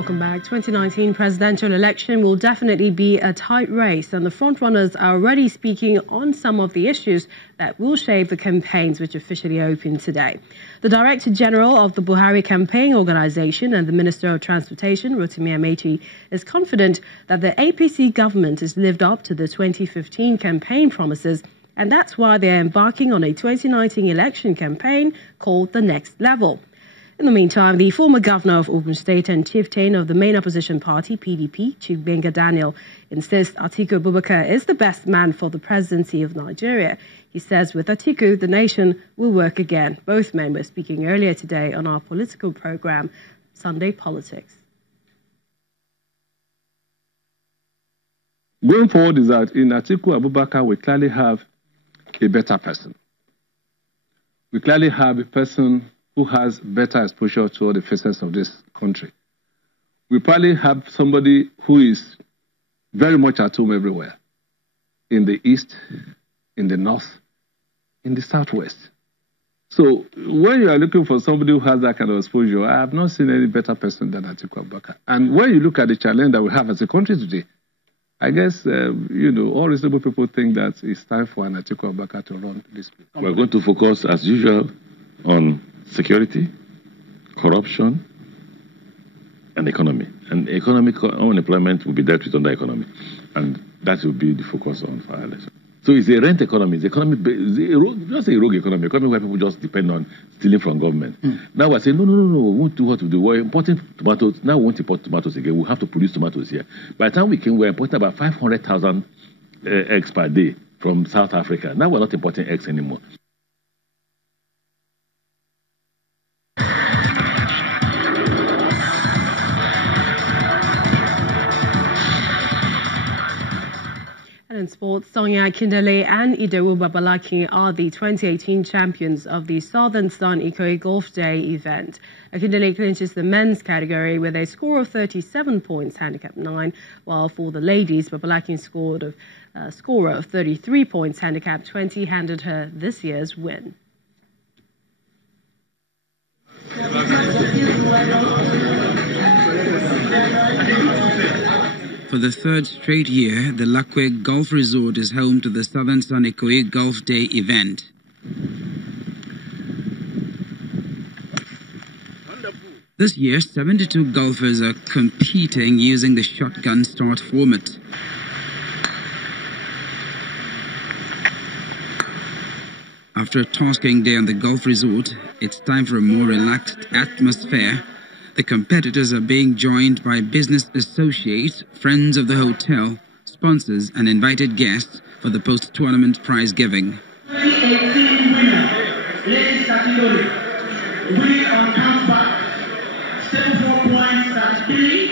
Welcome back. 2019 presidential election will definitely be a tight race, and the frontrunners are already speaking on some of the issues that will shape the campaigns which officially open today. The Director General of the Buhari Campaign Organization and the Minister of Transportation, Rotimi Amechi, is confident that the APC government has lived up to the 2015 campaign promises, and that's why they're embarking on a 2019 election campaign called The Next Level. In the meantime, the former governor of Ogun State and chieftain of the main opposition party, PDP, Chief Benga Daniel, insists Atiku Abubakar is the best man for the presidency of Nigeria. He says with Atiku, the nation will work again. Both men were speaking earlier today on our political program, Sunday Politics. Going forward is that in Atiku Abubakar, we clearly have a better person. We clearly have a person who has better exposure to all the faces of this country. We probably have somebody who is very much at home everywhere, in the east, in the north, in the southwest. So when you are looking for somebody who has that kind of exposure, I have not seen any better person than Atiku Abubakar. And when you look at the challenge that we have as a country today, I guess, all reasonable people think that it's time for an Atiku Abubakar to run this place. We're going to focus, as usual, on security, corruption, and economy. And economic unemployment will be dealt with under economy. And that will be the focus on our election. So it's a rent economy. It's economy, not a rogue economy where people just depend on stealing from government. Now we're saying, no, we won't do what we do. We're importing tomatoes. Now we won't import tomatoes again. We'll have to produce tomatoes here. By the time we came, we're importing about 500,000 eggs per day from South Africa. Now we're not importing eggs anymore. In sports, Sonia Akindele and Idowu Babalaki are the 2018 champions of the Southern Sun Ikoyi Golf Day event. Akindele clinches the men's category with a score of 37 points, handicap 9, while for the ladies, Babalaki scored a score of 33 points, handicap 20, handed her this year's win. For the third straight year, the Lakwe Golf Resort is home to the Southern Sun Ikoyi Golf Day event. This year, 72 golfers are competing using the shotgun start format. After a tasking day on the golf resort, it's time for a more relaxed atmosphere. The competitors are being joined by business associates, friends of the hotel, sponsors and invited guests for the post-tournament prize giving. 2018 winner, ladies category, win on count back, 74 points, 33,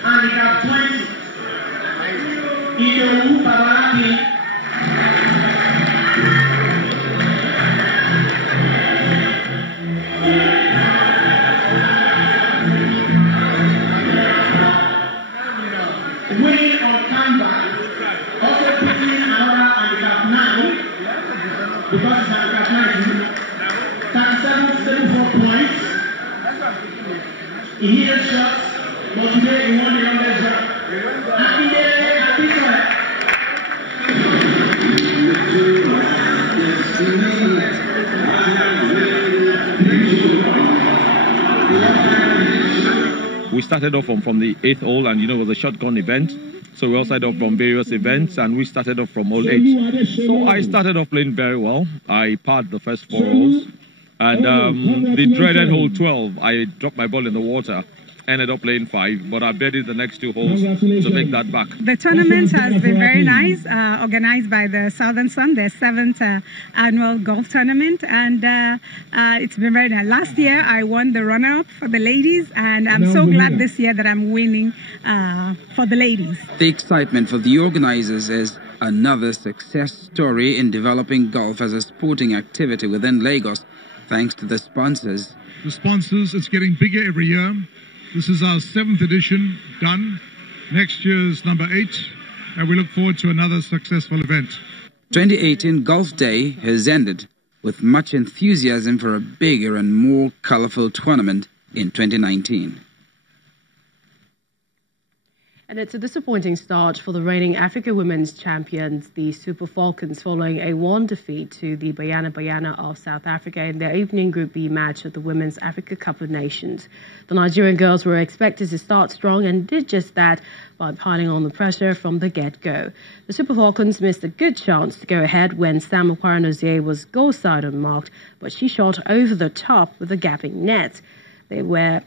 handicap 20. Idowu Babalaki. Winning on canvas, also putting another handicap 9, because it's handicap 9, 74 points. He hit shots, but today he won the longest shot. We started off from the 8th hole, and it was a shotgun event. So we all started off from various events, and we started off from hole 8. So I started off playing very well. I parred the first 4 holes. And the dreaded hole 12, I dropped my ball in the water. Ended up playing 5, but I betted the next 2 holes to make that back. The tournament has been very nice, organized by the Southern Sun, their 7th annual golf tournament, and it's been very nice. Last year, I won the runner-up for the ladies, and I'm so glad this year that I'm winning for the ladies. The excitement for the organizers is another success story in developing golf as a sporting activity within Lagos, thanks to the sponsors. The sponsors, it's getting bigger every year. This is our 7th edition done. Next year's number 8, and we look forward to another successful event. 2018 Golf Day has ended with much enthusiasm for a bigger and more colorful tournament in 2019. And it's a disappointing start for the reigning Africa Women's champions, the Super Falcons, following a 1 defeat to the Banyana of South Africa in their opening Group B match of the Women's Africa Cup of Nations. The Nigerian girls were expected to start strong and did just that by piling on the pressure from the get-go. The Super Falcons missed a good chance to go ahead when Sam Okwara-Nozie was goal-side unmarked, but she shot over the top with a gapping net. They were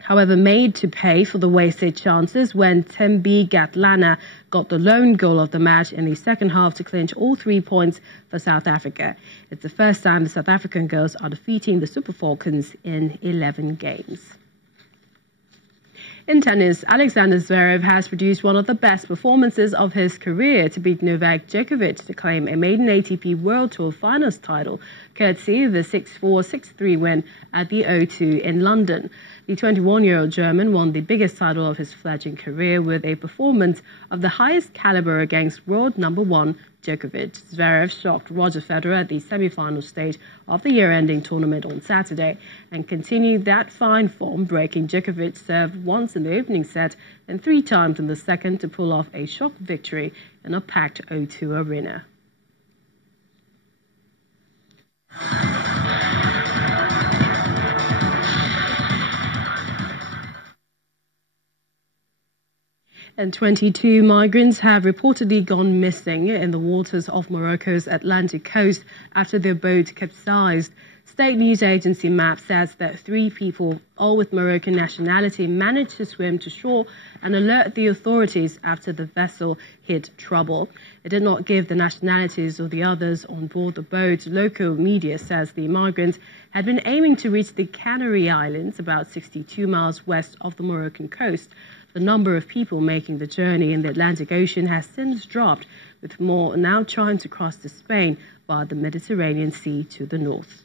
however made to pay for the wasted chances when Thembi Gatlana got the lone goal of the match in the second half to clinch all 3 points for South Africa. It's the first time the South African girls are defeating the Super Falcons in 11 games. In tennis, Alexander Zverev has produced one of the best performances of his career to beat Novak Djokovic to claim a maiden ATP World Tour finals title, courtesy of the 6-4, 6-3 win at the O2 in London. The 21-year-old German won the biggest title of his fledgling career with a performance of the highest caliber against world number 1 Djokovic. Zverev shocked Roger Federer at the semi-final stage of the year-ending tournament on Saturday and continued that fine form, breaking Djokovic's serve once in the opening set and 3 times in the second to pull off a shock victory in a packed O2 arena. And 22 migrants have reportedly gone missing in the waters of Morocco's Atlantic coast after their boat capsized. State news agency MAP says that 3 people, all with Moroccan nationality, managed to swim to shore and alert the authorities after the vessel hit trouble. It did not give the nationalities of the others on board the boat. Local media says the migrants had been aiming to reach the Canary Islands, about 62 miles west of the Moroccan coast. The number of people making the journey in the Atlantic Ocean has since dropped, with more now trying to cross to Spain via the Mediterranean Sea to the north.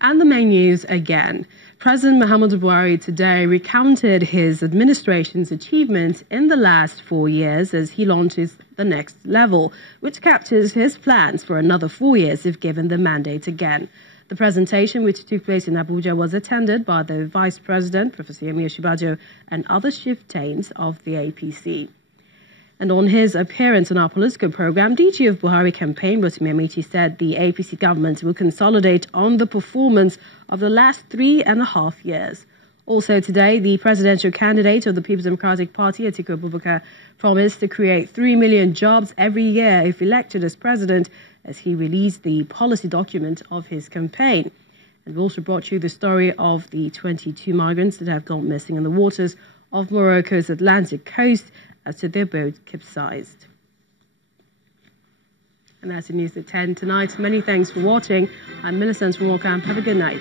And the main news again. President Muhammadu Buhari today recounted his administration's achievements in the last 4 years as he launches the next level, which captures his plans for another 4 years if given the mandate again. The presentation, which took place in Abuja, was attended by the Vice President, Professor Yemi Osinbajo, and other chieftains of the APC. And on his appearance on our political program, DG of Buhari campaign, Rotimi Amici, said the APC government will consolidate on the performance of the last 3.5 years. Also today, the presidential candidate of the People's Democratic Party, Atiku Abubakar, promised to create 3 million jobs every year if elected as president, as he released the policy document of his campaign. And we also brought you the story of the 22 migrants that have gone missing in the waters of Morocco's Atlantic coast after their boat capsized. And that's the news at 10 tonight. Many thanks for watching. I'm Millicent from Walkamp. Have a good night.